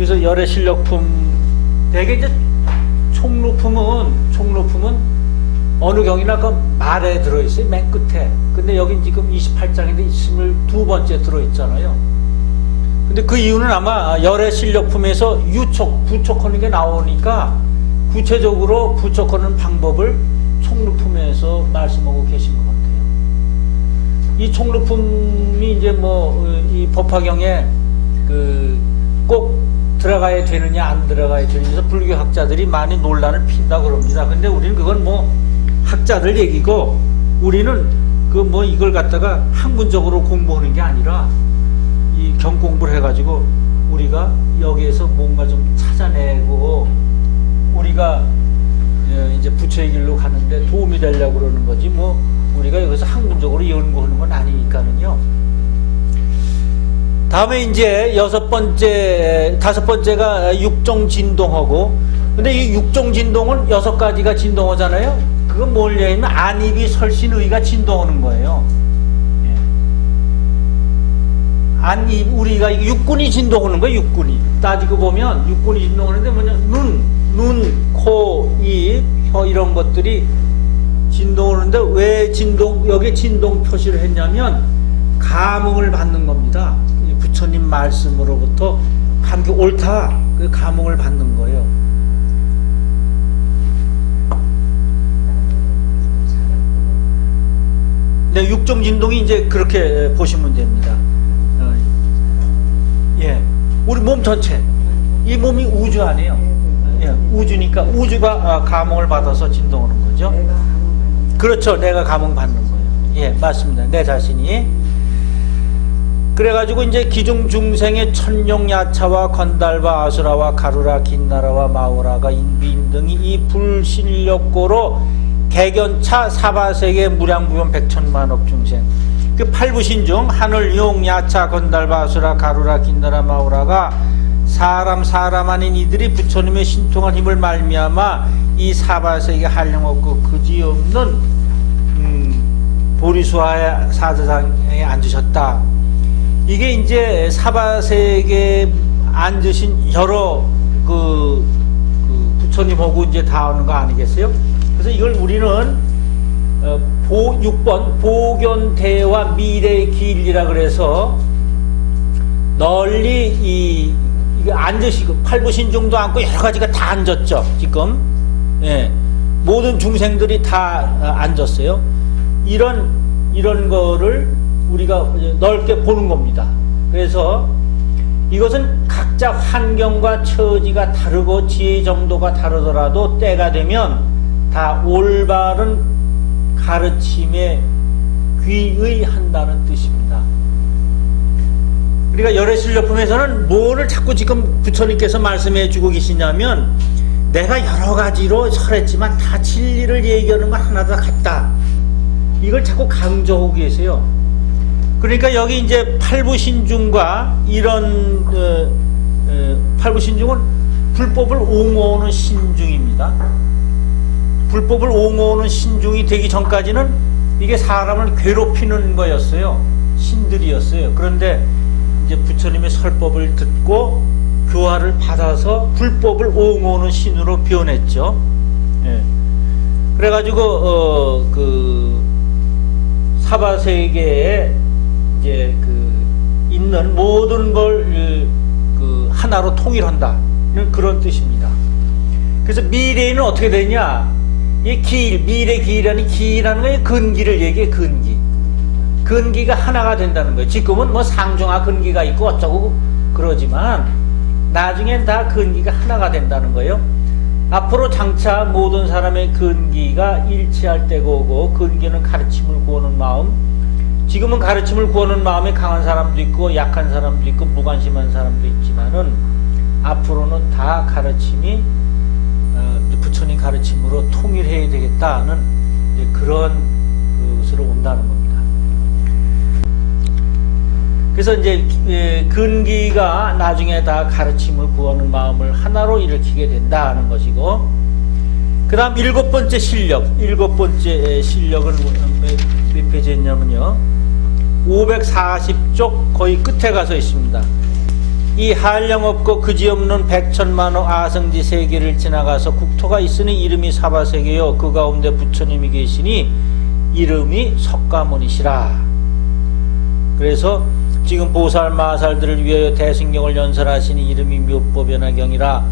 그래서 열애 실력품 대개 이제 총루품은 어느 경이나 그 말에 들어있어요. 맨 끝에. 근데 여긴 지금 28장인데 22번째 들어있잖아요. 근데 그 이유는 아마 열애 실력품에서 부촉하는 게 나오니까 구체적으로 부촉하는 방법을 총루품에서 말씀하고 계신 것 같아요. 이 총루품이 이제 이 법화경에 꼭 들어가야 되느냐 안 들어가야 되느냐 불교학자들이 많이 논란을 핀다 그럽니다. 근데 우리는 그건 학자들 얘기고 우리는 이걸 갖다가 학문적으로 공부하는 게 아니라 이 경 공부를 해가지고 우리가 여기에서 뭔가 좀 찾아내고 우리가 이제 부처의 길로 가는데 도움이 되려고 그러는 거지 우리가 여기서 학문적으로 연구하는 건 아니니까는요. 다음에 이제 다섯 번째가 육종진동하고, 근데 이 육종진동은 6가지가 진동하잖아요. 그건 뭐냐면 안입이 설신의가 진동하는 거예요. 예. 안입, 우리가 육군이 진동하는 거예요. 육군이 따지고 보면 육군이 진동하는데 눈, 코, 입, 혀 이런 것들이 진동하는데 왜 여기 진동 표시를 했냐면 감흥을 받는 겁니다. 부처님 말씀으로부터 감기 옳다 그 감흥을 받는 거예요. 네, 육종진동이 이제 그렇게 보시면 됩니다. 예, 우리 몸 전체 이 몸이 우주 아니에요. 예, 우주니까 우주가 감흥을 받아서 진동하는 거죠. 그렇죠, 내가 감흥 받는 거예요. 예, 맞습니다. 내 자신이. 그래가지고 이제 기중 중생의 천룡 야차와 건달바 아수라와 가루라 긴나라와 마오라가 인비인 등이 이 불신력고로 개견차 사바세계 무량무변 백천만억 중생 그 팔부신 중 하늘 용 야차 건달바 아수라 가루라 긴나라 마오라가 사람 아닌 이들이 부처님의 신통한 힘을 말미암아 이 사바세계 한량없고 그지없는 보리수화 사자상에 앉으셨다. 이게 이제 사바세계에 앉으신 여러 부처님하고 이제 다 오는 거 아니겠어요? 그래서 이걸 우리는 6번 보견대와 미래의 길이라 그래서 널리 이게 앉으시고 팔부신중도 앉고 여러 가지가 다 앉았죠. 지금 예, 모든 중생들이 다 앉았어요. 이런 거를 우리가 넓게 보는 겁니다. 그래서 이것은 각자 환경과 처지가 다르고 지혜 정도가 다르더라도 때가 되면 다 올바른 가르침에 귀의한다는 뜻입니다. 우리가 열애실력품에서는 뭐를 자꾸 지금 부처님께서 말씀해 주고 계시냐면 내가 여러 가지로 설했지만 다 진리를 얘기하는 건 하나 다 같다. 이걸 자꾸 강조하고 계세요. 그러니까 여기 이제 팔부신중과 이런 팔부신중은 불법을 옹호하는 신중입니다. 불법을 옹호하는 신중이 되기 전까지는 이게 사람을 괴롭히는 거였어요. 신들이었어요. 그런데 이제 부처님의 설법을 듣고 교화를 받아서 불법을 옹호하는 신으로 변했죠. 예. 그래가지고 사바세계에 이제 있는 모든 걸 하나로 통일한다는 그런 뜻입니다. 그래서 미래는 어떻게 되냐? 이 미래 길이라는 거에 근기를 얘기해. 근기가 하나가 된다는 거예요. 지금은 상중하 근기가 있고 어쩌고 그러지만 나중엔 다 근기가 하나가 된다는 거예요. 앞으로 장차 모든 사람의 근기가 일치할 때가 오고 근기는 가르침을 구하는 마음. 지금은 가르침을 구하는 마음이 강한 사람도 있고 약한 사람도 있고 무관심한 사람도 있지만은 앞으로는 다 가르침이 부처님 가르침으로 통일해야 되겠다는 이제 그런 것으로 온다는 겁니다. 그래서 이제 근기가 나중에 다 가르침을 구하는 마음을 하나로 일으키게 된다는 것이고, 그 다음 7번째 실력. 7번째 실력은 몇 페이지였냐면요 540쪽 거의 끝에 가서 있습니다. 이 한량 없고 그지없는 백천만호 아성지 세계를 지나가서 국토가 있으니 이름이 사바세계요 그 가운데 부처님이 계시니 이름이 석가모니시라. 그래서 지금 보살 마살들을 위하여 대승경을 연설하시니 이름이 묘법연화경이라.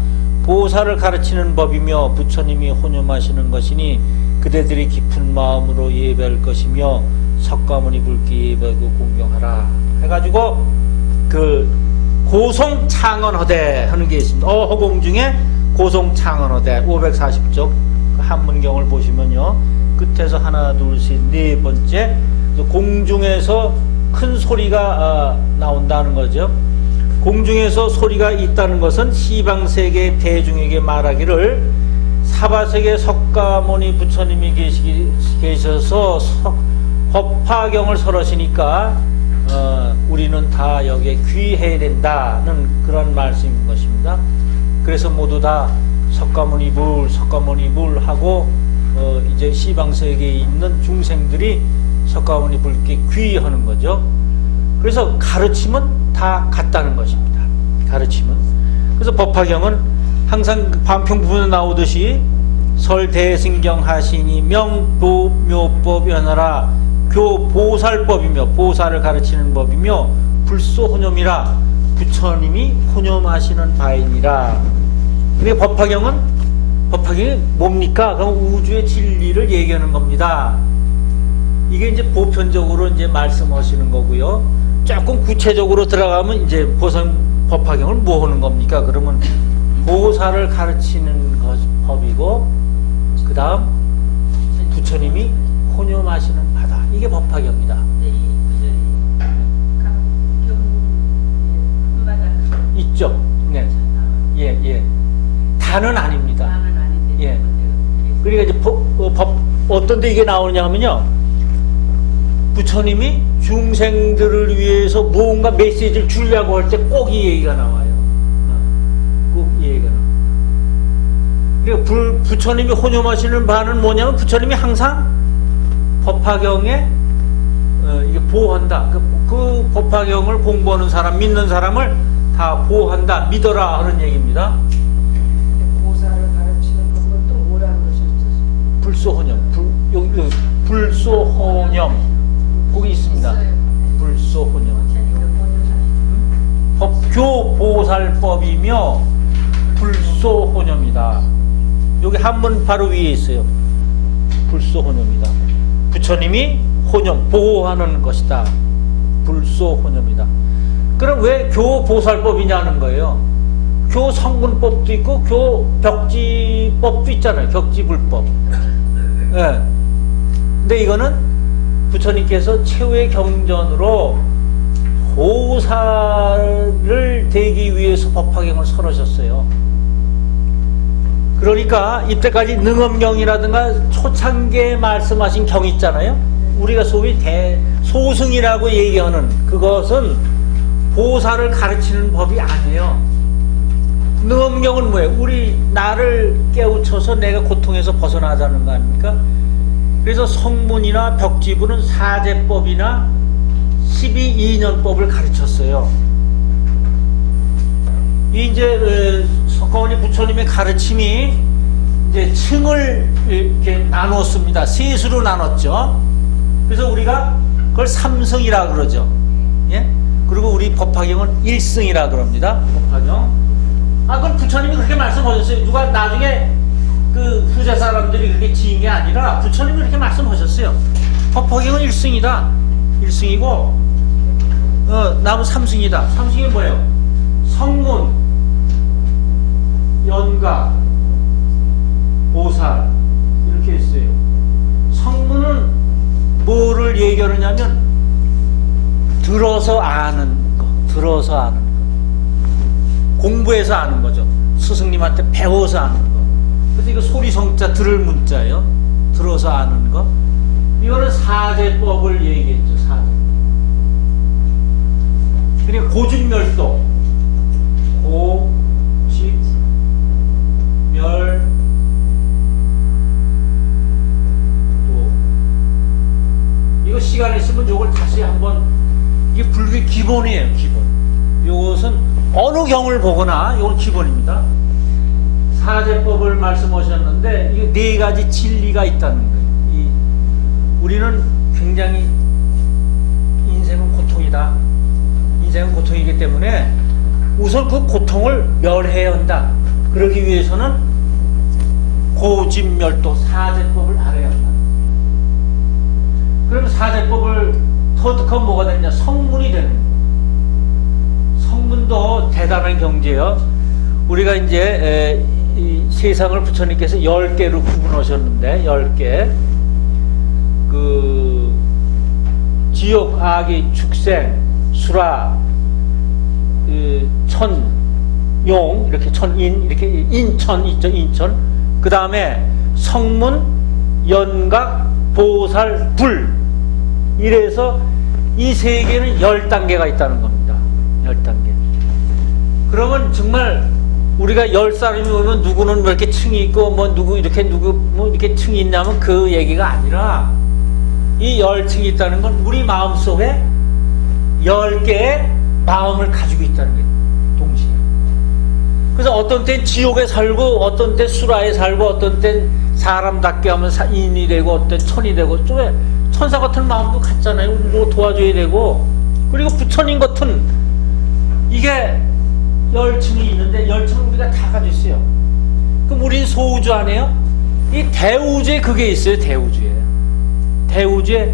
보살을 가르치는 법이며 부처님이 혼념하시는 것이니 그대들이 깊은 마음으로 예배할 것이며 석가모니 불기 예배하고 공경하라 해가지고 그 고송창언허대 하는 게 있습니다. 허공 중에 고송창언허대 540쪽 한문경을 보시면요 끝에서 하나 둘 셋 네 번째 공중에서 큰 소리가 나온다는 거죠. 공중에서 소리가 있다는 것은 시방세계 대중에게 말하기를 사바세계 석가모니 부처님이 계셔서 법화경을 설하시니까 우리는 다 여기에 귀해야 된다는 그런 말씀인 것입니다. 그래서 모두 다 석가모니 불 하고 이제 시방세계에 있는 중생들이 석가모니 불께 귀하는 거죠. 그래서 가르침은 다 같다는 것입니다. 가르침은. 그래서 법화경은 항상 반평 부분에 나오듯이 설대승경 하시니 명보묘법 연하라 교보살법이며 보살을 가르치는 법이며 불소혼념이라 부처님이 혼념하시는 바이니라. 근데 법화경이 뭡니까? 그럼 우주의 진리를 얘기하는 겁니다. 이게 이제 보편적으로 이제 말씀하시는 거고요. 조금 구체적으로 들어가면 이제 법화경을 뭐 하는 겁니까? 그러면 보살을 가르치는 법이고, 그 다음 부처님이 혼념하시는 바다. 이게 법화경이다. 있죠? 네. 예. 다는 아닙니다. 예. 그러니까 이제 어떤 데 이게 나오냐 하면요. 부처님이 중생들을 위해서 무언가 메시지를 주려고 할 때 꼭 이 얘기가 나와요. 꼭 이 얘기가 나와요. 그러니까 부처님이 혼념하시는 바는 뭐냐면 부처님이 항상 법화경에 이게 보호한다. 그 법화경을 공부하는 사람, 믿는 사람을 다 보호한다. 믿어라 하는 얘기입니다. 보살을 가르치는 것도 뭐라 그러셨죠? 불소혼념. 여기 불소혼념. 거기 있습니다. 불소혼념. 법교보살법이며 불소혼념이다. 여기 한문 바로 위에 있어요. 불소혼념이다. 부처님이 혼념, 보호하는 것이다. 불소혼념이다. 그럼 왜 교보살법이냐는 거예요. 교성근법도 있고 교벽지법도 있잖아요. 격지불법. 예. 근데 이거는 부처님께서 최후의 경전으로 보살을 되기 위해서 법화경을 설하셨어요. 그러니까 이때까지 능엄경이라든가 초창기에 말씀하신 경 있잖아요. 우리가 소위 대소승이라고 얘기하는 그것은 보살을 가르치는 법이 아니에요. 능엄경은 뭐예요? 우리 나를 깨우쳐서 내가 고통에서 벗어나자는 거 아닙니까? 그래서 성문이나 벽지부는 사제법이나 12인연법을 가르쳤어요. 이제 석가모니 부처님의 가르침이 이제 층을 이렇게 나눴습니다. 셋으로 나눴죠. 그래서 우리가 그걸 삼승이라 그러죠. 예? 그리고 우리 법화경은 일승이라 그럽니다. 법화경. 그건 부처님이 그렇게 말씀하셨어요. 누가 나중에 그 후세 사람들이 그렇게 지은 게 아니라 부처님이 그렇게 말씀하셨어요. 법화경은 1승이다. 1승이고 남은 3승이다. 3승이 뭐예요? 성문, 연가, 보살 이렇게 했어요. 성문은 뭐를 얘기하느냐면 들어서 아는 거, 들어서 아는 거. 공부해서 아는 거죠. 스승님한테 배워서 아는 거. 그래서 이거 소리성자 들을 문자예요. 들어서 아는 거. 이거는 사제법을 얘기했죠. 사제. 그리고 고집멸도. 고집멸도. 이거 시간 있으면 이걸 다시 한번 이게 불교의 기본이에요. 기본. 이것은 어느 기본입니다. 이건 기본입니다. 사제법을 말씀하셨는데 이 네 가지 진리가 있다는 거예요. 우리는 굉장히 인생은 고통이다. 인생은 고통이기 때문에 우선 그 고통을 멸해야 한다. 그러기 위해서는 고집멸도 사제법을 알아야 한다. 그럼 사제법을 터득하면 뭐가 되느냐? 성문이 되는 거예요. 성문도 대단한 경지예요. 우리가 이제 이 세상을 부처님께서 10개로 구분하셨는데 10개 그 지옥, 악의, 축생, 수라, 천, 용 이렇게 천인 이렇게 인천 있죠. 인천. 그 다음에 성문, 연각, 보살, 불 이래서 이 세 개는 10단계가 있다는 겁니다. 10단계. 그러면 정말 우리가 10사람이 오면 누구는 뭐 이렇게 층이 있고 뭐 누구 뭐 이렇게 층이 있냐면 그 얘기가 아니라 이 10층이 있다는 건 우리 마음속에 10개의 마음을 가지고 있다는 거예요. 동시에. 그래서 어떤 땐 지옥에 살고 어떤 땐 수라에 살고 어떤 땐 사람답게 하면 인이 되고 어떤 땐 천이 되고 좀 천사 같은 마음도 갖잖아요. 우리도 도와줘야 되고 그리고 부처님 같은 이게 10층이 있는데 10층을 우리가 다 가지고 있어요. 그럼 우린 소우주 안에요? 이 대우주에 그게 있어요. 대우주에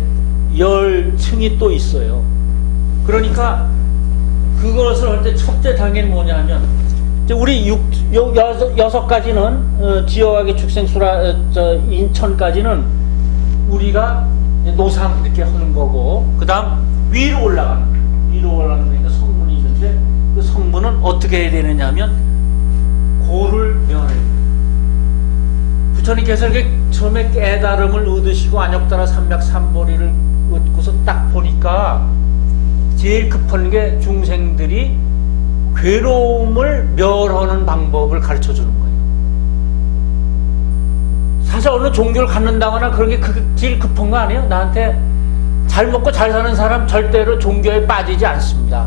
10층이 또 있어요. 그러니까 그것을 할 때 첫째 단계는 뭐냐면 우리 6가지는 지옥악의 축생수라 인천까지는 우리가 노상 이렇게 하는 거고 그 다음 위로 올라가는 거니까 성문이 있는데 그 성문은 어떻게 해야 되느냐 하면 고를 면해요. 부처님께서 이렇게 처음에 깨달음을 얻으시고 안욕따라 삼맥삼보리를 얻고서 딱 보니까 제일 급한 게 중생들이 괴로움을 멸하는 방법을 가르쳐 주는 거예요. 사실 어느 종교를 갖는다거나 그런 게 제일 급한 거 아니에요? 나한테 잘 먹고 잘 사는 사람 절대로 종교에 빠지지 않습니다.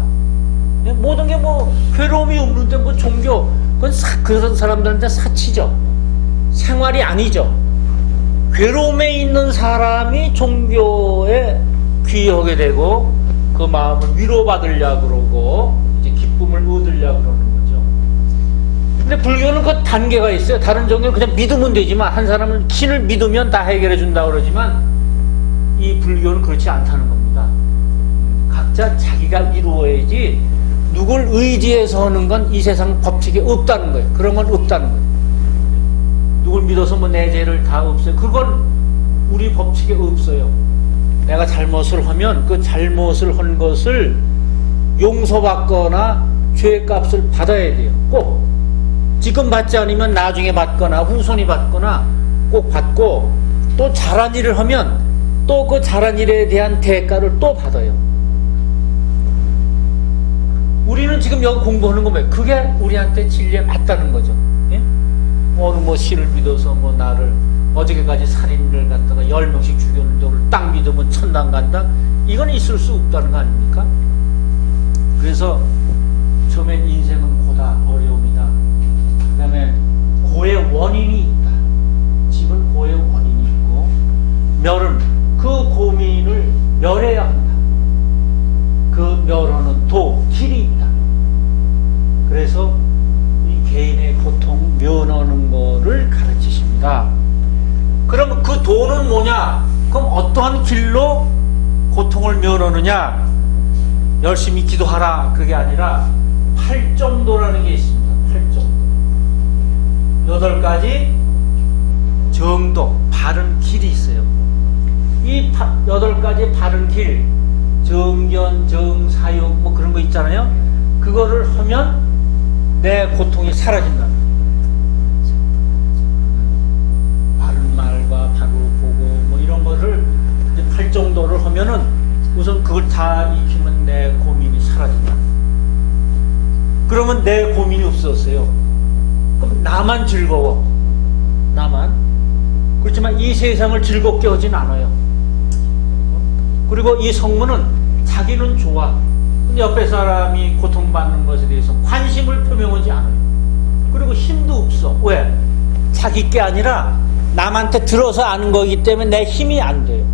모든 게 뭐 괴로움이 없는데 뭐 종교 그건 그런 사람들한테 사치죠. 생활이 아니죠. 괴로움에 있는 사람이 종교에 귀하게 되고 그 마음을 위로받으려고 그러고 이제 기쁨을 얻으려고 그러는 거죠. 근데 불교는 그 단계가 있어요. 다른 종교는 그냥 믿으면 되지만 한 사람은 신을 믿으면 다 해결해 준다고 그러지만 이 불교는 그렇지 않다는 겁니다. 각자 자기가 이루어야지 누굴 의지해서 하는 건 이 세상 법칙에 없다는 거예요. 그런 건 없다는 거예요. 누굴 믿어서 뭐 내 죄를 다 없어요. 그건 우리 법칙에 없어요. 내가 잘못을 하면 그 잘못을 한 것을 용서받거나 죄값을 받아야 돼요. 꼭. 지금 받지 않으면 나중에 받거나 후손이 받거나 꼭 받고 또 잘한 일을 하면 또 그 잘한 일에 대한 대가를 또 받아요. 우리는 지금 여기 공부하는 거 뭐예요? 그게 우리한테 진리에 맞다는 거죠. 예? 어느 뭐 신을 믿어서 뭐 나를 어저께까지 살인을 갖다가 10명씩 죽였는데 오늘 딱 믿으면 천당 간다? 이건 있을 수 없다는 거 아닙니까? 그래서 처음엔 인생은 고다, 어려움이다. 그 다음에 고의 원인이 있다. 집은 고의 원인이 있고 멸은 그 고민을 멸해야 한다. 그 멸하는 길이 있다. 그래서 이 개인의 고통 면하는 거를 가르치십니다. 그럼 그 도는 뭐냐? 그럼 어떠한 길로 고통을 면하느냐? 열심히 기도하라 그게 아니라 팔정도라는 게 있습니다. 팔정도 8가지 정도 바른 길이 있어요. 이 8가지 바른 길 정견, 정사육 뭐 그런 거 있잖아요. 그거를 하면 내 고통이 사라진다. 바른 말과 바로 보고 뭐 이런 거를 이제 8정도를 하면은 우선 그걸 다 익히면 내 고민이 사라진다. 그러면 내 고민이 없었어요. 그럼 나만 즐거워. 나만. 그렇지만 이 세상을 즐겁게 하진 않아요. 그리고 이 성문은 자기는 좋아. 옆에 사람이 고통받는 것에 대해서 관심을 표명하지 않아요. 그리고 힘도 없어. 왜? 자기 게 아니라 남한테 들어서 아는 거기 때문에 내 힘이 안 돼요.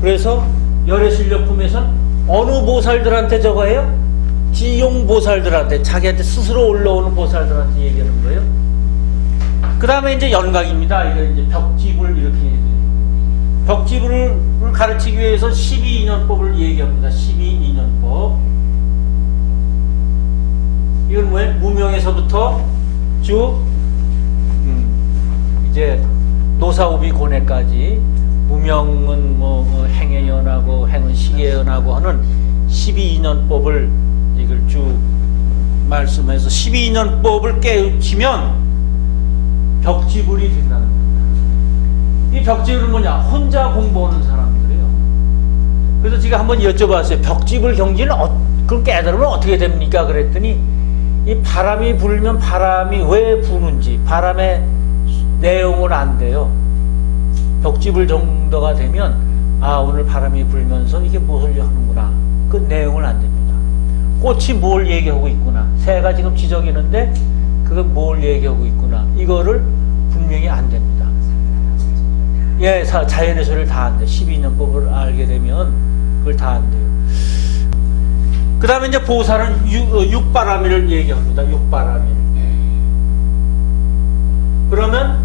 그래서 열애실력품에서는 어느 보살들한테 저거 해요? 지용 보살들한테, 자기한테 스스로 올라오는 보살들한테 얘기하는 거예요. 그 다음에 이제 연각입니다. 이거 이제 벽지불 이렇게 얘기해요. 벽지불을 가르치기 위해서 12인연법을 얘기합니다. 12인연법. 이건 뭐예요? 무명에서부터 쭉 이제 노사우비 고뇌까지, 무명은 뭐 행해연하고 행은 시계연하고 하는 12인연법을 이걸 쭉 말씀해서 12인연법을 깨우치면 벽지불이 된다는 겁니다. 이 벽지불은 뭐냐? 혼자 공부하는 사람들이에요. 그래서 제가 한번 여쭤봤어요. 벽지불 경지는 그걸 깨달으면 어떻게 됩니까? 그랬더니 이 바람이 불면 바람이 왜 부는지, 바람의 내용을 안 돼요. 벽지불 정도가 되면 아, 오늘 바람이 불면서 이게 무엇을 하는구나, 그 내용을 안 됩니다. 꽃이 뭘 얘기하고 있구나, 새가 지금 지저귀는데 그건 뭘 얘기하고 있구나, 이거를 분명히 안 됩니다. 예, 자연의 소리를 다 안 돼. 12인연법을 알게 되면 그걸 다 안 돼요. 그 다음에 이제 보살은 육바라밀을 얘기합니다. 육바라밀. 그러면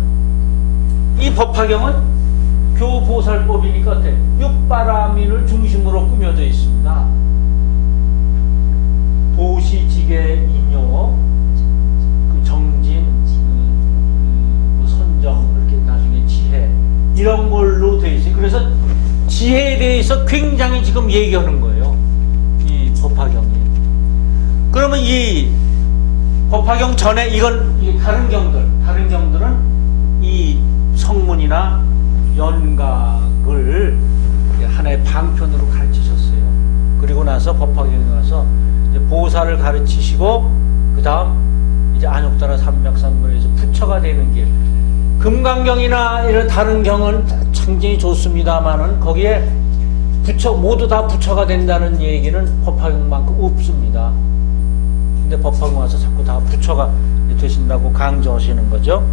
이 법화경은 교보살법이니까 어때? 육바라밀을 중심으로 꾸며져 있습니다. 보시지계 인요, 그 정진, 선정, 이렇게 나중에 지혜, 이런 걸로 되어 있어요. 그래서 지혜에 대해서 굉장히 지금 얘기하는 거예요. 이 법화경이. 그러면 이 법화경 전에 이건 다른 경들은 이 성문이나 연각을 하나의 방편으로 가르치셨어요. 그리고 나서 법화경에 와서 이제 보살을 가르치시고, 그 다음 이제 안욕다라 삼맥산문에서 부처가 되는 길. 금강경이나 이런 다른 경은 굉장히 좋습니다만은 거기에 부처, 모두 다 부처가 된다는 얘기는 법화경만큼 없습니다. 근데 법화경 와서 자꾸 다 부처가 되신다고 강조하시는 거죠.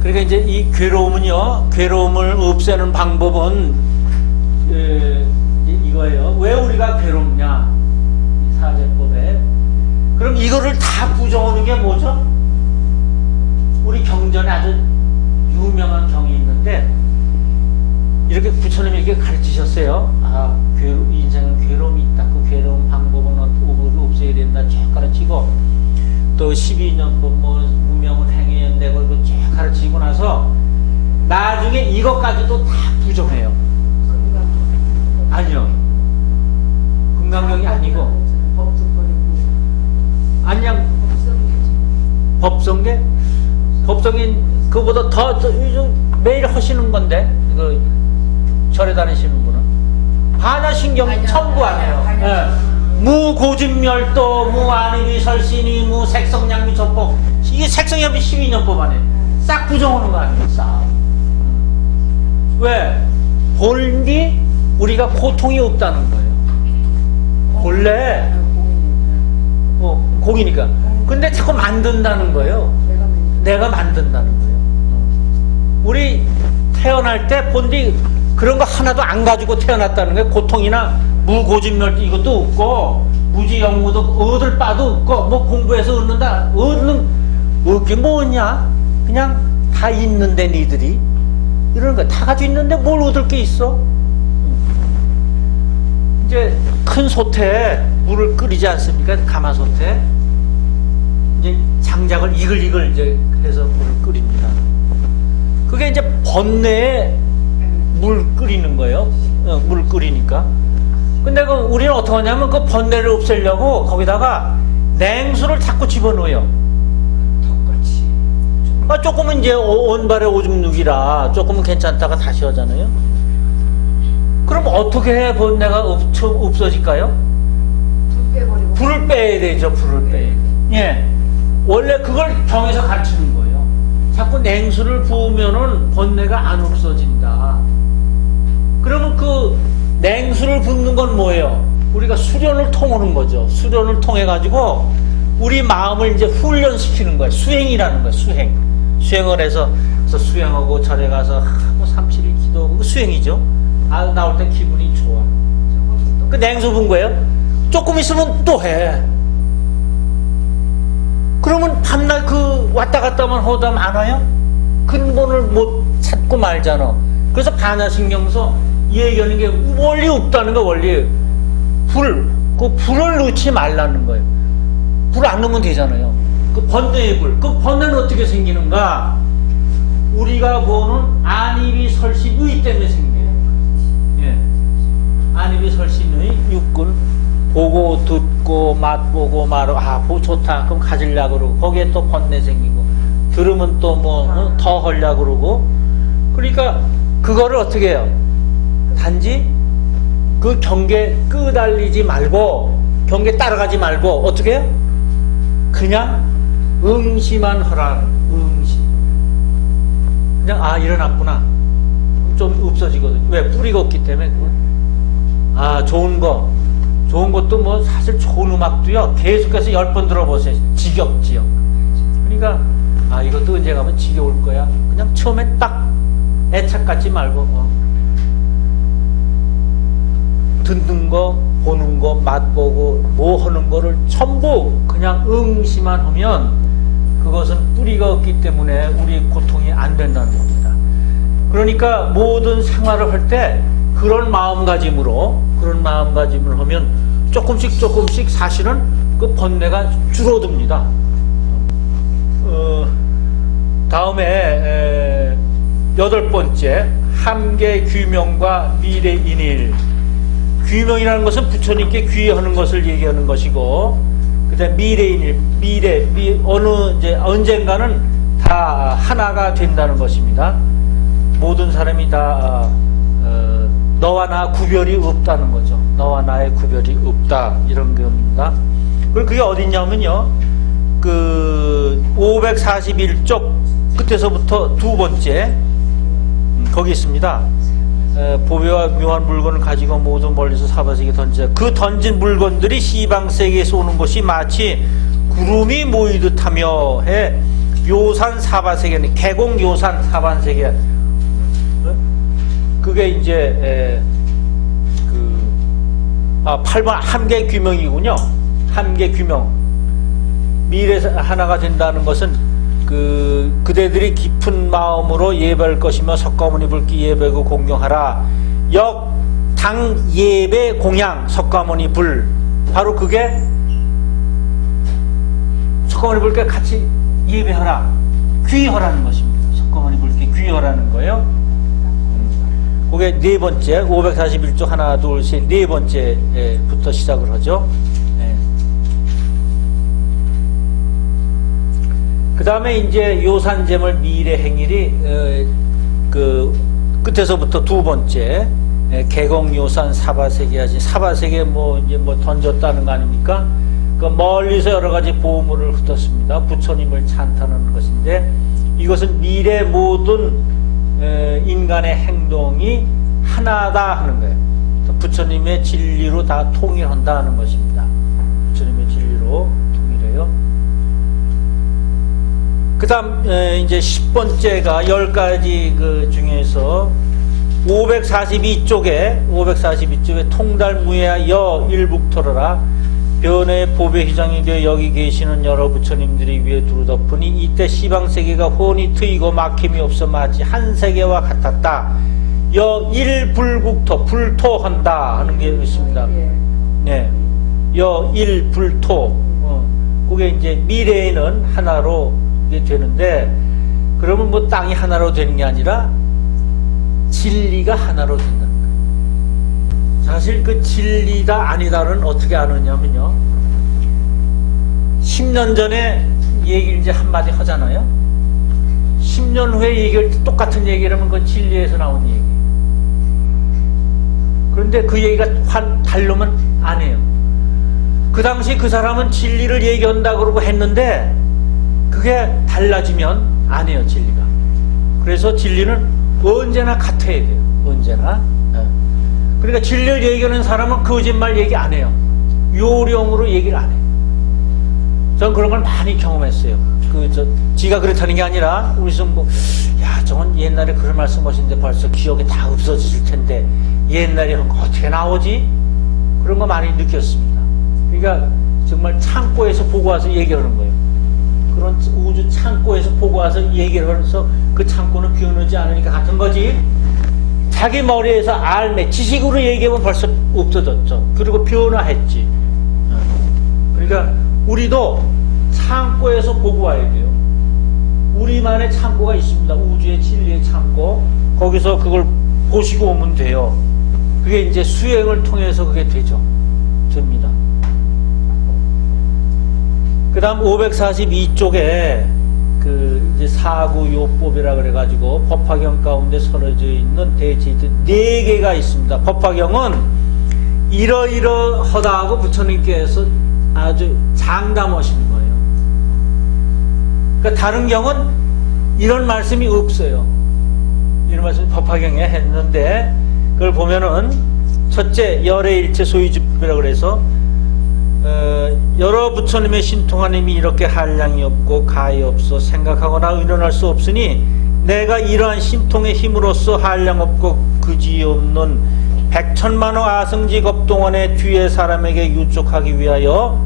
그러니까 이제 이 괴로움은요, 괴로움을 없애는 방법은 이거예요. 왜 우리가 괴롭냐? 이 사제법에. 그럼 이거를 다 부정하는 게 뭐죠? 우리 경전에 아주 유명한 경이 있는데, 이렇게 부처님이 이렇게 가르치셨어요. 아, 인생은 괴로움이 있다. 그 괴로운 방법은 없애야 된다. 쭉 가르치고, 또 12년법, 뭐, 무명은 행해연 내고, 이거 쭉 가르치고 나서, 나중에 이것까지도 다 부정해요. 아니요. 금강경이 아니고, 아니야. 법성계? 법성이 그보다 더 매일 하시는 건데, 이거 절에 다니시는 분은 반야신경 첨부 안 해요. 예. 무고진멸도, 무안이비 설신이, 무색성양미 접법, 이게 색성양미 12년법 안에 싹 부정하는 거 아니에요. 싹. 왜? 본디 우리가 고통이 없다는 거예요. 본래 공이니까. 근데 자꾸 만든다는 거예요. 내가 만든다는 거예요. 우리 태어날 때 본디 그런 거 하나도 안 가지고 태어났다는 거예요. 고통이나 무고진멸도 이것도 없고, 무지영무도 얻을 바도 없고, 뭐 공부해서 얻는다, 얻게 뭐냐? 그냥 다 있는데 니들이 이러는 거야. 다 가지고 있는데 뭘 얻을 게 있어? 이제 큰 솥에 물을 끓이지 않습니까? 가마솥에 이제 장작을 이글이글 이제 해서 물을 끓입니다. 그게 이제 번뇌에 물 끓이는 거예요. 물 끓이니까. 근데 우리는 어떻게 하냐면 그 번뇌를 없애려고 거기다가 냉수를 자꾸 집어넣어요. 조금은 이제 온발의 오줌누기라 조금은 괜찮다가 다시 하잖아요. 그럼 어떻게 해 번뇌가 없어질까요? 불을 빼야 되죠. 불을 빼야 돼. 예. 원래 그걸 경에서 가르치는 거예요. 자꾸 냉수를 부으면은 번뇌가 안 없어진다. 그러면 그 냉수를 붓는 건 뭐예요? 우리가 수련을 통하는 거죠. 수련을 통해 가지고 우리 마음을 이제 훈련시키는 거예요. 수행이라는 거예요. 수행을 해서 그래서 수행하고 절에 가서 뭐 3-7일 기도하고 그 수행이죠. 아, 나올 때 기분이 좋아. 그 냉수 분 거예요. 조금 있으면 또 해. 그러면 밤낮 그 왔다 갔다만 하다 안 와요? 근본을 못 찾고 말잖아. 그래서 반야신경서 얘기하는 게 원리 없다는 거. 원리 그 불을 넣지 말라는 거예요. 불 안 넣으면 되잖아요. 그 번뇌의 불. 그 번뇌는 어떻게 생기는가? 우리가 보는 안입이 설신의 때문에 생겨요. 예. 안입이 설신의 육군. 보고 듣고 맛보고 말하고 좋다 그럼 가지려고 그러고 거기에 또 번뇌 생기고 들으면 또 뭐 더 하려고 그러고 그러니까 그거를 어떻게 해요? 단지 그 경계 끄달리지 말고 경계 따라가지 말고 어떻게 해요? 그냥 응시만 하라. 응시 그냥 일어났구나 좀 없어지거든요. 왜? 뿌리가 없기 때문에 좋은 것도 뭐 사실 좋은 음악도요 계속해서 10번 들어보세요. 지겹지요. 그러니까 이것도 언제 가면 지겨울 거야. 그냥 처음에 딱 애착 갖지 말고 듣는 거 보는 거 맛보고 뭐 하는 거를 전부 그냥 응시만 하면 그것은 뿌리가 없기 때문에 우리 고통이 안 된다는 겁니다. 그러니까 모든 생활을 할 때 그런 마음가짐으로 하면 조금씩 사실은 그 번뇌가 줄어듭니다. 다음에 8번째 함계 규명과 미래인일. 규명이라는 것은 부처님께 귀의하는 것을 얘기하는 것이고, 그다음 미래인일, 언젠가는 다 하나가 된다는 것입니다. 모든 사람이 다 너와 나 구별이 없다는 거죠. 너와 나의 구별이 없다 이런 겁니다. 그리고 그게 어딨냐면요, 그 541쪽 끝에서부터 두 번째 거기 있습니다. 보배와 묘한 물건을 가지고 모두 멀리서 사바세계에 던지자. 그 던진 물건들이 시방세계에서 오는 것이 마치 구름이 모이듯 하며 해 요산 사바세계는 개공 요산 사반세계. 그게 이제 8번 함계 규명이군요. 함계 규명. 미래 하나가 된다는 것은 그대들이 깊은 마음으로 예배할 것이며 석가모니 불기 예배고 공경하라. 역당 예배 공양 석가모니 불. 바로 그게 석가모니 불께 같이 예배하라. 귀하라는 것입니다. 석가모니 불께 귀하라는 거예요. 그게 네 번째 541쪽 하나 둘 셋 네 번째부터 시작을 하죠. 그 다음에 이제 요산재물 미래행일이 그 끝에서부터 두 번째 개공요산 사바세계야지. 사바세계 이제 던졌다는 거 아닙니까? 그 멀리서 여러 가지 보물을 흩었습니다. 부처님을 찬탄하는 것인데 이것은 미래 모든 인간의 행동이 하나다 하는 거예요. 부처님의 진리로 다 통일한다 하는 것입니다. 부처님의 진리로 통일해요. 그 다음 이제 10번째가 10가지 그 중에서 542쪽에 통달무예야 여 일북토로라. 변의 보배휘장이 되어 여기 계시는 여러 부처님들이 위에 두루덮으니 이때 시방세계가 혼이 트이고 막힘이 없어 마치 한 세계와 같았다. 여 일불국토 불토한다 하는 게 있습니다. 네, 여 일불토. 그게 이제 미래에는 하나로 되는데, 그러면 뭐 땅이 하나로 되는 게 아니라 진리가 하나로 된다는 거예요. 사실 그 진리다 아니다는 어떻게 아느냐면요, 10년 전에 얘기를 이제 한마디 하잖아요. 10년 후에 얘기할 때 똑같은 얘기를 하면 그건 진리에서 나온 얘기. 그런데 그 얘기가 다르면 안 해요. 그 당시 그 사람은 진리를 얘기한다 그러고 했는데 그게 달라지면 안 해요, 진리가. 그래서 진리는 언제나 같아야 돼요. 언제나. 그러니까 진리를 얘기하는 사람은 거짓말 얘기 안 해요. 요령으로 얘기를 안 해요. 전 그런 걸 많이 경험했어요. 지가 그렇다는 게 아니라 우리 뭐, 야, 저건 옛날에 그런 말씀하셨는데 벌써 기억에 다 없어지실 텐데 옛날에 한 거 어떻게 나오지? 그런 거 많이 느꼈습니다. 그러니까 정말 창고에서 보고 와서 얘기하는 거예요. 그런 우주 창고에서 보고 와서 얘기를 해서 그 창고는 비워놓지 않으니까 같은 거지. 자기 머리에서 알매 지식으로 얘기하면 벌써 없어졌죠. 그리고 비워놔했지. 그러니까 우리도 창고에서 보고 와야 돼요. 우리만의 창고가 있습니다. 우주의 진리의 창고. 거기서 그걸 보시고 오면 돼요. 그게 이제 수행을 통해서 그게 됩니다. 그 다음 542쪽에 이제 사구요법이라 그래가지고 법화경 가운데 서려져 있는 대체이트 4개가 있습니다. 법화경은 이러이러하다고 부처님께서 아주 장담하시는 거예요. 그러니까 다른 경은 이런 말씀이 없어요. 이런 말씀 법화경에 했는데 그걸 보면은 첫째 열애일체 소유주법이라고 그래서 여러 부처님의 신통하님이 이렇게 한량이 없고 가히 없어 생각하거나 의논할 수 없으니 내가 이러한 신통의 힘으로써 한량 없고 그지 없는 백천만호 아승지 겁동원의 뒤에 사람에게 유족하기 위하여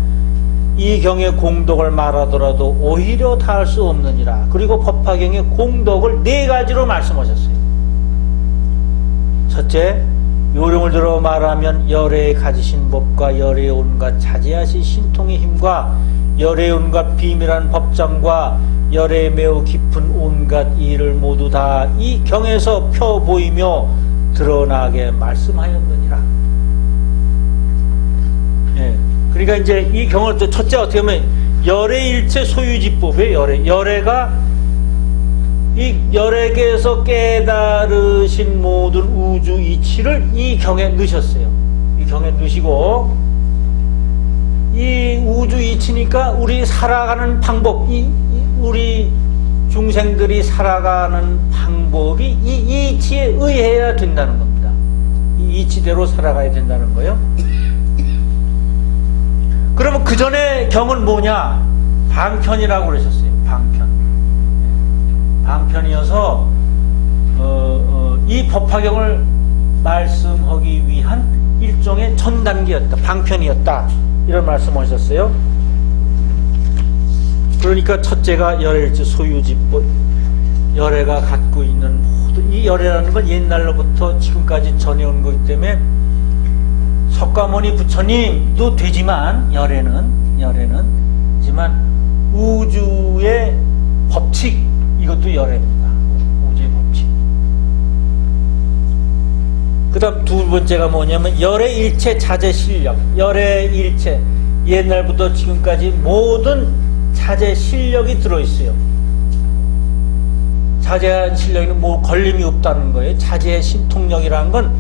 이 경의 공덕을 말하더라도 오히려 다할 수 없느니라. 그리고 법화경의 공덕을 4가지로 말씀하셨어요. 첫째, 요령을 들어 말하면 열애에 가지신 법과 열애의 온갖 자제하신 신통의 힘과 열애의 온갖 비밀한 법장과 열애에 매우 깊은 온갖 일을 모두 다 이 경에서 펴 보이며 드러나게 말씀하였느니라. 예. 그러니까 이제 이 경을 또 첫째 어떻게 보면 열애일체 소유지법이에요. 열애가 이 열애계에서 깨달으신 모든 우주 이치를 이 경에 넣으셨어요. 이 경에 넣으시고 이 우주 이치니까 우리 살아가는 방법, 우리 중생들이 살아가는 방법이 이 이치에 의해야 된다는 겁니다. 이 이치대로 살아가야 된다는 거예요. 그러면 그 전에 경은 뭐냐? 방편이라고 그러셨어요. 방편이어서 이 법화경을 말씀하기 위한 일종의 전단기였다. 방편이었다. 이런 말씀하셨어요. 그러니까 첫째가 열애일체 소유지법, 열애가 갖고 있는 모든 이 열애라는 건 옛날로부터 지금까지 전해온 거기 때문에 석가모니 부처님도 되지만 열애는 하지만 우주의 법칙, 이것도 열애입니다. 우주의 법칙. 그 다음 2번째가 뭐냐면 열애일체 자제 실력. 열애일체, 옛날부터 지금까지 모든 자제 실력이 들어있어요. 자제한 실력에는 뭐 걸림이 없다는 거예요. 자제의 신통력이라는 건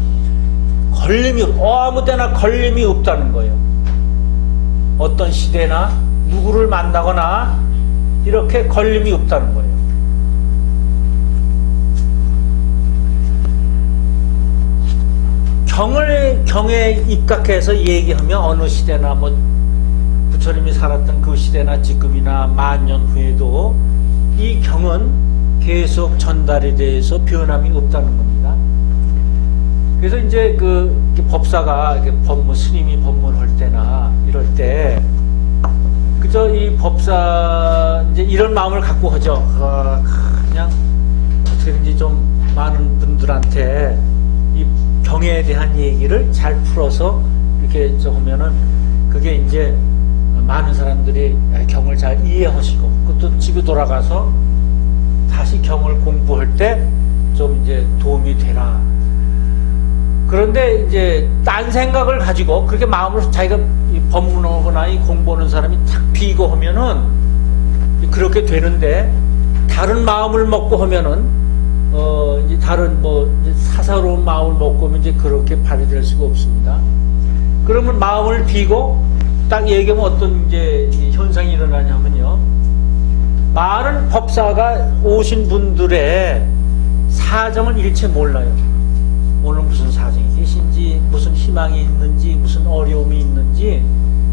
걸림이 아무 때나 걸림이 없다는 거예요. 어떤 시대나 누구를 만나거나 이렇게 걸림이 없다는 거예요. 경에 입각해서 얘기하면 어느 시대나 뭐 부처님이 살았던 그 시대나 지금이나 만년 후에도 이 경은 계속 전달에 대해서 변함이 없다는 겁니다. 그래서 이제 법사가 스님이 법문할 때나 이럴 때 그저 이 법사 이제 이런 마음을 갖고 하죠. 그냥 어떻게든지 좀 많은 분들한테 이 경에 대한 얘기를 잘 풀어서 이렇게 하면은 그게 이제 많은 사람들이 경을 잘 이해하시고 그것도 집에 돌아가서 다시 경을 공부할 때 좀 이제 도움이 되라. 그런데 이제 딴 생각을 가지고 그렇게 마음을 자기가 법문하거나 공부하는 사람이 탁 비고 하면은 그렇게 되는데 다른 마음을 먹고 하면은 이제 다른 이제 사사로운 마음을 먹고 하면 이제 그렇게 발휘될 수가 없습니다. 그러면 마음을 비고 딱 얘기하면 어떤 이제 현상이 일어나냐면요. 많은 법사가 오신 분들의 사정을 일체 몰라요. 오늘 무슨 사정이 계신지, 무슨 희망이 있는지, 무슨 어려움이 있는지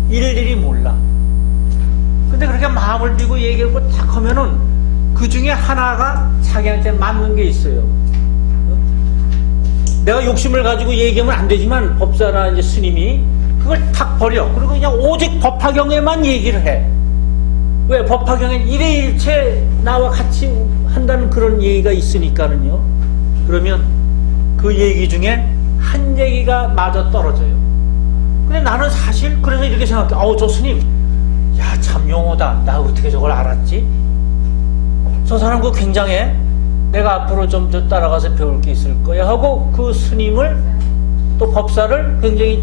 일일이 몰라. 근데 그렇게 마음을 비고 얘기하고 딱 하면은 그 중에 하나가 자기한테 맞는 게 있어요. 내가 욕심을 가지고 얘기하면 안 되지만 법사나 이제 스님이 그걸 탁 버려. 그리고 그냥 오직 법화경에만 얘기를 해. 왜? 법화경엔 일회일체 나와 같이 한다는 그런 얘기가 있으니까는요. 그러면 그 얘기 중에 한 얘기가 마저 떨어져요. 근데 나는 사실 그래서 이렇게 생각해. 저 스님, 야, 참 용어다. 나 어떻게 저걸 알았지? 저 사람 그 굉장해. 내가 앞으로 좀 더 따라가서 배울 게 있을 거야 하고 그 스님을 또 법사를 굉장히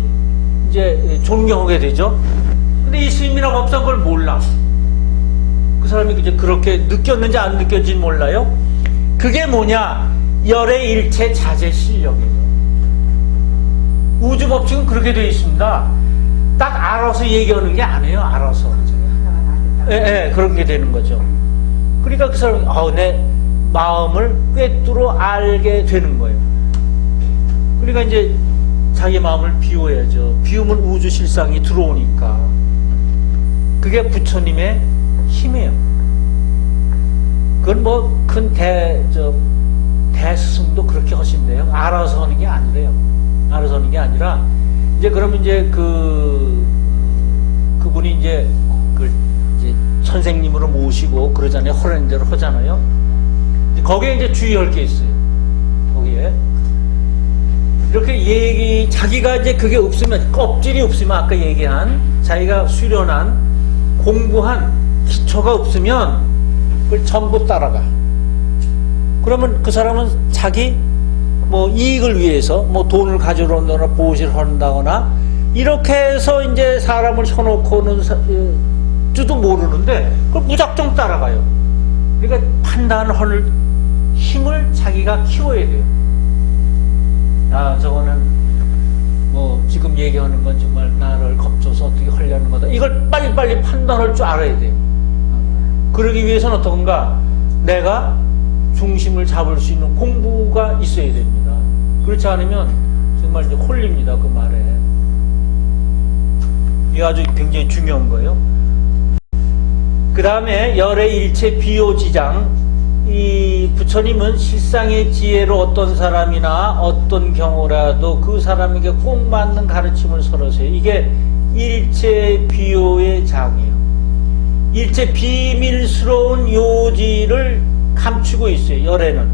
이제 존경하게 되죠. 근데 이 스님이나 법사 그걸 몰라. 그 사람이 이제 그렇게 느꼈는지 안 느꼈는지 몰라요. 그게 뭐냐? 열의 일체 자제 실력이에요. 우주 법칙은 그렇게 되어 있습니다. 딱 알아서 얘기하는 게 아니에요. 알아서. 그런 게 되는 거죠. 그러니까 그 사람이 내 마음을 꿰뚫어 알게 되는 거예요. 그러니까 이제 자기 마음을 비워야죠. 비우면 우주 실상이 들어오니까. 그게 부처님의 힘이에요. 그건 뭐 큰 대스승도 그렇게 하신대요. 알아서 하는 게 아니래요. 알아서 하는 게 아니라 이제 그러면 이제 그분이 이제 선생님으로 모시고 그러잖아요. 허락된 대로 하잖아요. 거기에 이제 주의할 게 있어요. 거기에 이렇게 자기가 이제 그게 없으면, 껍질이 없으면, 아까 얘기한 자기가 수련한 공부한 기초가 없으면 그걸 전부 따라가. 그러면 그 사람은 자기 뭐 이익을 위해서 뭐 돈을 가지러 온다거나 보호를 한다거나 이렇게 해서 이제 사람을 혀놓고는 줄도 모르는데 그걸 무작정 따라가요. 그러니까 판단할 힘을 자기가 키워야 돼요. 저거는 뭐 지금 얘기하는 건 정말 나를 겁줘서 어떻게 하려는 거다. 이걸 빨리빨리 판단할 줄 알아야 돼요. 그러기 위해서는 어떤가? 내가 중심을 잡을 수 있는 공부가 있어야 됩니다. 그렇지 않으면 정말 이제 홀립니다. 그 말에. 이게 아주 굉장히 중요한 거예요. 그 다음에 열의 일체 비요지장. 이 부처님은 실상의 지혜로 어떤 사람이나 어떤 경우라도 그 사람에게 꼭 맞는 가르침을 설하세요. 이게 일체 비요의 장이에요. 일체 비밀스러운 요지를 감추고 있어요. 열에는.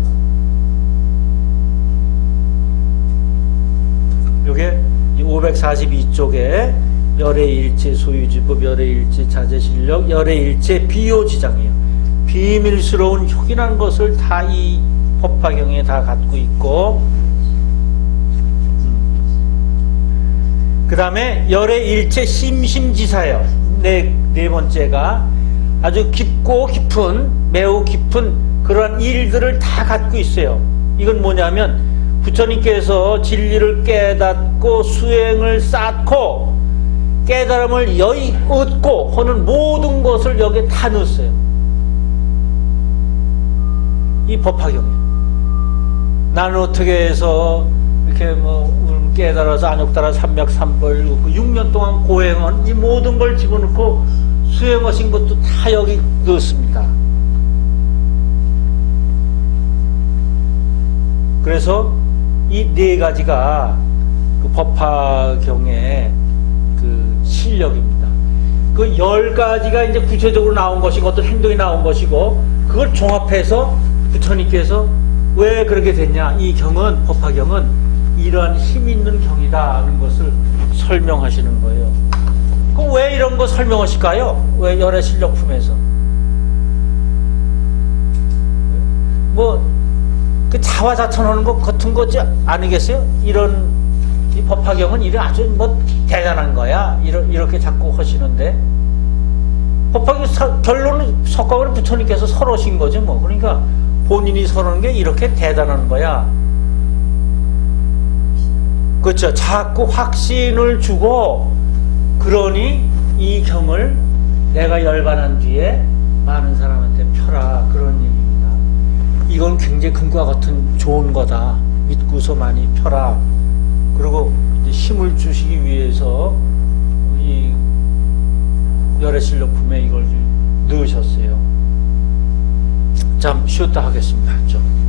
요게 542쪽에 열의 일체 소유지법, 열의 일체 자제실력, 열의 일체 비요지장이에요. 비밀스러운 효긴한 것을 다 이 법화경에 다 갖고 있고, 그 다음에 열의 일체 심심지사예요. 네 번째가 아주 깊고 깊은, 매우 깊은 그러한 일들을 다 갖고 있어요. 이건 뭐냐면 부처님께서 진리를 깨닫고 수행을 쌓고 깨달음을 여의 얻고 하는 모든 것을 여기에 다 넣었어요. 이 법화경에. 나는 어떻게 해서 이렇게 뭐 깨달아서 안욕따라 삼맥삼벌 6년 동안 고행한 이 모든 걸 집어넣고 수행하신 것도 다 여기 넣었습니다. 그래서 이 네 가지가 그 법화경의 그 실력입니다. 그 10가지가 이제 구체적으로 나온 것이고 어떤 행동이 나온 것이고 그걸 종합해서 부처님께서 왜 그렇게 됐냐, 이 경은, 법화경은 이러한 힘 있는 경이다 하는 것을 설명하시는 거예요. 그럼 왜 이런 거 설명하실까요? 왜 열의 실력품에서? 뭐 그 자화자찬하는 것 같은 거지 아니겠어요? 이런 이 법화경은 이래 아주 뭐 대단한 거야. 이렇게 자꾸 하시는데 법화경 결론은 석가모니 부처님께서 설하신 거죠. 뭐 그러니까 본인이 설하는 게 이렇게 대단한 거야. 그렇죠. 자꾸 확신을 주고 그러니 이 경을 내가 열반한 뒤에 많은 사람한테 펴라 그런 얘기입니다. 이건 굉장히 금과 같은 좋은 거다. 믿고서 많이 펴라. 그리고 이제 힘을 주시기 위해서 이 열애실력품에 이걸 넣으셨어요. 잠 쉬었다 하겠습니다. 좀.